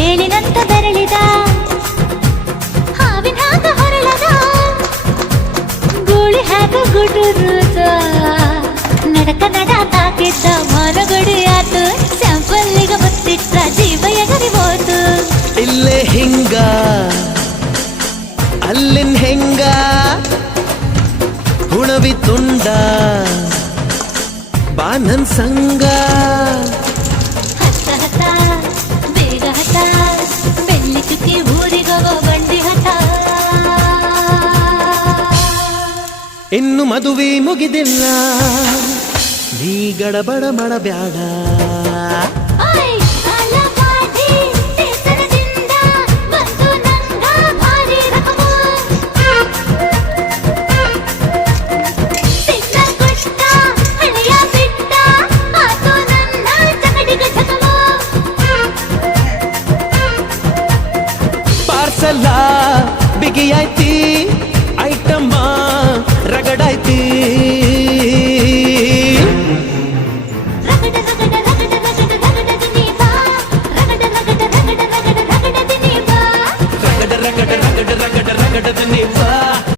ಏಳಿನಂತ ಬೆರಳಿದ ಹಾವಿನ ಹಾಗ ಹೊರಳದ ಗೂಳಿ ಹಾಗ ಗುಡುರುದ ನಡಕ ನಡ ತಾಕಿದ್ದ ಮರಗಡಿ ಆತು ಸ್ಯಾಂಪಲ್ಲಿಗ ಮುತ್ತಿಟ್ಟ ಜೀವ ಎಗರಿ ಹೋತು ಇಲ್ಲೇ ಹಿಂಗ ಅಲ್ಲಿನ್ ಹೆಂಗ ಹುಣವಿ ತುಂಡ ಬಾ ನನ್ ಸಂಗ ಹತ್ತ ಹತ್ತ ಬೇಗ ಹತ ಬೆಳ್ಳಿ ಚುಕ್ಕಿ ಊರಿಗೋಗೋ ಬಂಡಿ ಹತ ಇನ್ನು ಮದುವೆ ಮುಗಿದಿಲ್ಲ ನೀ ಗಡಬಡ ಮಾಡಬ್ಯಾಡ ಓಯ್ ಅಲಪಾಟಿ ಬೇಸರದಿಂದ ಬಂತು ನಂಗ ಭಾರಿ ರಕಮು ಸಿಕ್ಕ ಕುಟ್ಟ ಹಳೆಯ ಬಿಟ್ಟ ಆತು ನನ್ನ ಚಕಡಿಗ ಚಕಮು ಪಾರ್ಸಲ ಬಿಗಿಯಾಯ್ತಿ